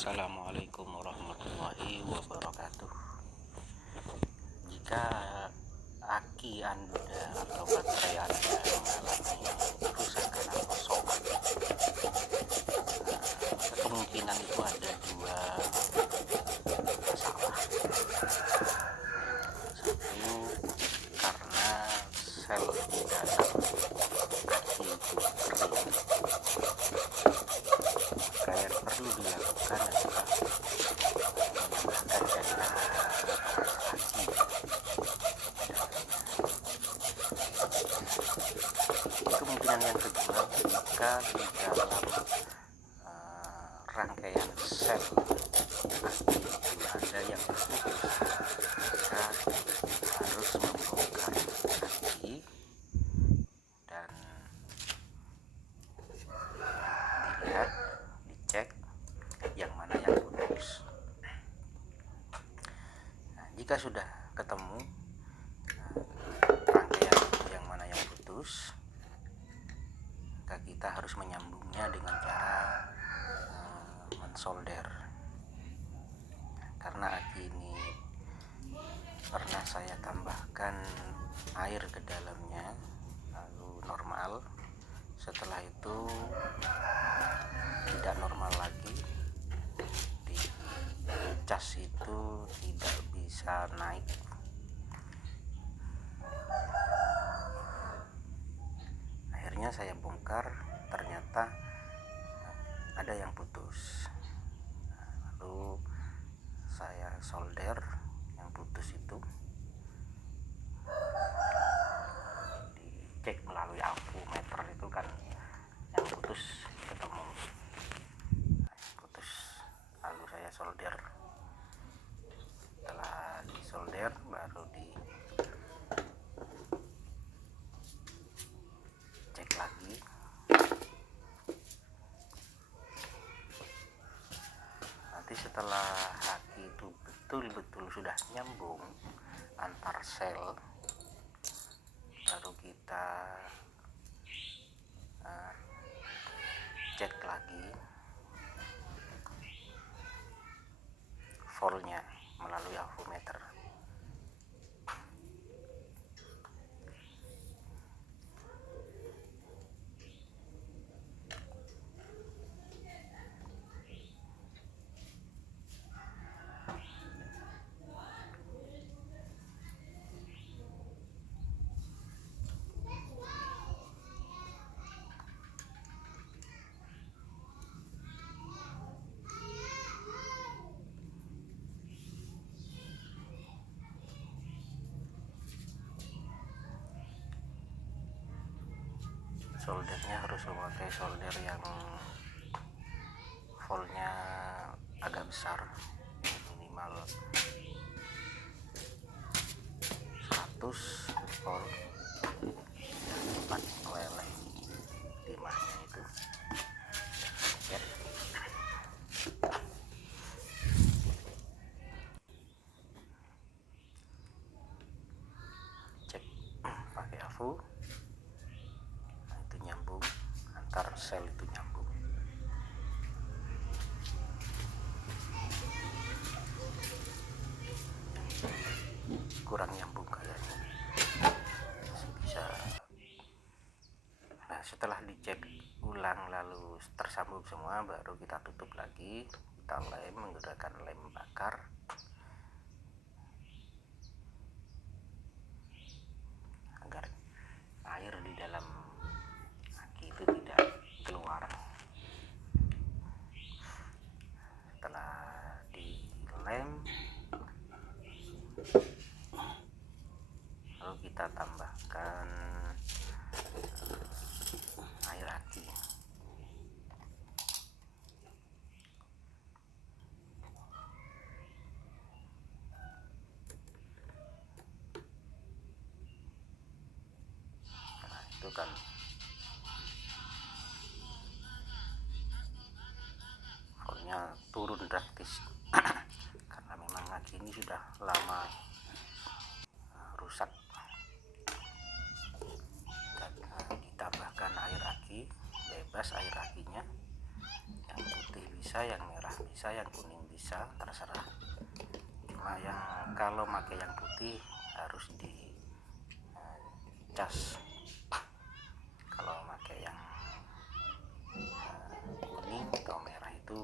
Assalamualaikum warahmatullahi wabarakatuh. Jika aki Anda atau baterai Anda mengalami kerusakan atau sobat, kemungkinan itu ada dua masalah. Satu, karena sel di dalam aki itu kering. Maka yang perlu dilakukan adalah menambahkan cairan aki. Kemungkinan yang kedua, jika di dalam rangkaian sel aki itu ada yang putus, maka harus membongkar aki dan dilihat, dicek yang mana yang putus. Nah, jika sudah ketemu rangkaian itu yang mana yang putus, maka kita harus menyambungnya dengan cara mensolder. Karena aki ini pernah saya tambahkan air ke dalamnya lalu normal, setelah itu tidak normal lagi, di cas itu tidak bisa naik. Akhirnya saya bongkar, ternyata ada yang putus. Lalu saya solder yang putus itu, dicek melalui ampumeter itu kan yang putus ketemu. Lalu saya solder. Setelah disolder baru dicek lagi. Nanti setelah aki itu betul-betul sudah nyambung antar sel, baru kita cek lagi voltnya melalui ampumeter. Soldernya harus memakai solder yang voltnya agak besar, minimal 100 volt, 4 meleleh 5-nya itu. Ya. Cek pakai AVO. Nyambung, antar sel itu nyambung. Kurang nyambung kayaknya, masih bisa. Nah, setelah dicek ulang lalu tersambung semua, baru kita tutup lagi, kita lem menggunakan lem bakar agar air di dalam aki itu tidak keluar. Setelah dilem, lalu kita tambahkan air aki. Nah, itu kan voltnya turun drastis karena memang aki ini sudah lama rusak. Dan ditambahkan air aki, bebas air akinya, yang putih bisa, yang merah bisa, yang kuning bisa, terserah. Cuma yang kalau pakai yang putih harus di cas. Kalau pakai yang kuning atau merah itu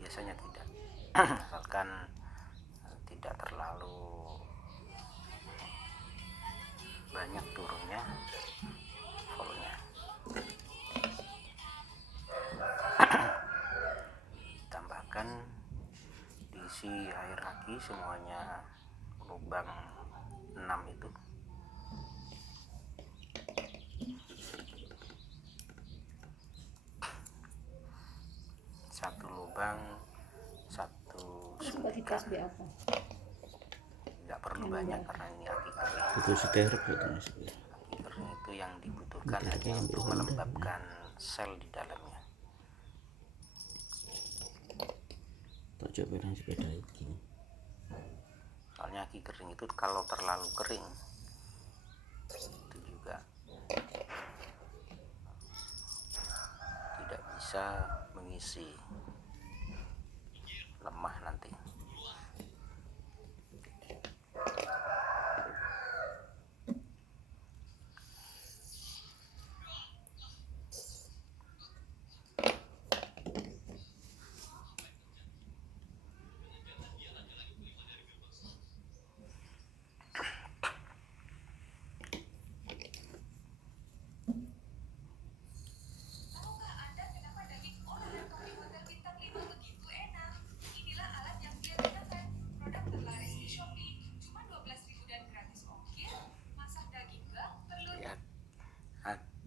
biasanya tidak, asalkan tidak terlalu banyak turunnya voltnya. Tambahkan, diisi air lagi semuanya lubang 6 itu. Satu lubang, satu suntikan. Nggak perlu banyak karena ini aki kering. Itu seterek itu Mas. Aki kering itu yang dibutuhkan hanya untuk melembabkan sel di dalamnya. Tak coba nang sepeda iki. Soalnya aki kering itu kalau terlalu kering itu juga tidak bisa mengisi, lemah nanti.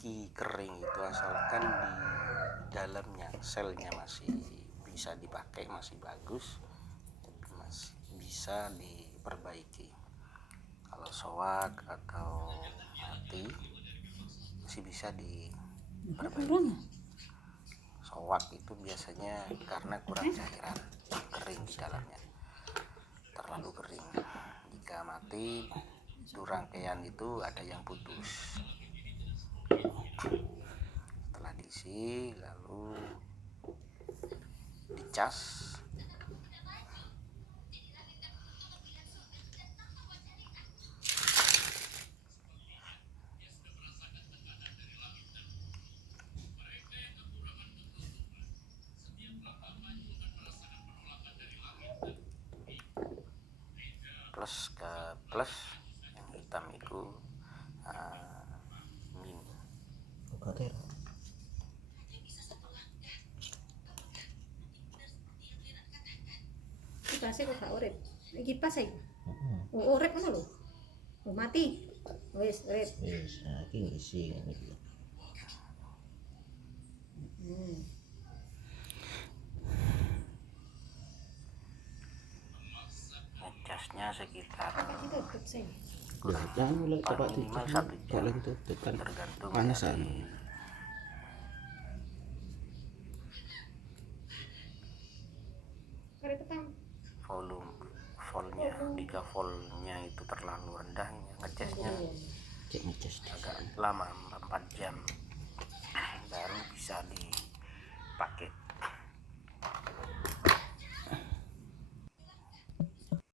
Aki kering itu asalkan di dalamnya selnya masih bisa dipakai, masih bagus, masih bisa diperbaiki. Kalau soak atau mati masih bisa diperbaiki. Soak itu biasanya karena kurang cairan, kering di dalamnya, terlalu kering. Jika mati itu rangkaian itu ada yang putus. Setelah diisi lalu dicas. Plus ke plus yang hitam itu min. Kipasnya kok gak urip. Iki kipas iki. Oh, urip ngono lho. Oh, mati. Wis, urip. Wis, iki ngisi kan iki. Ngecasnya sekitar Tutup sih. Ya, jangan mulai coba minimal tutup. 1 jam, Paling tutup kan tergantung panasan. dari Kare tekan. voltnya. Jika voltnya itu terlalu rendah, ngecasnya Cek ngecas agak lama, 4 jam baru bisa di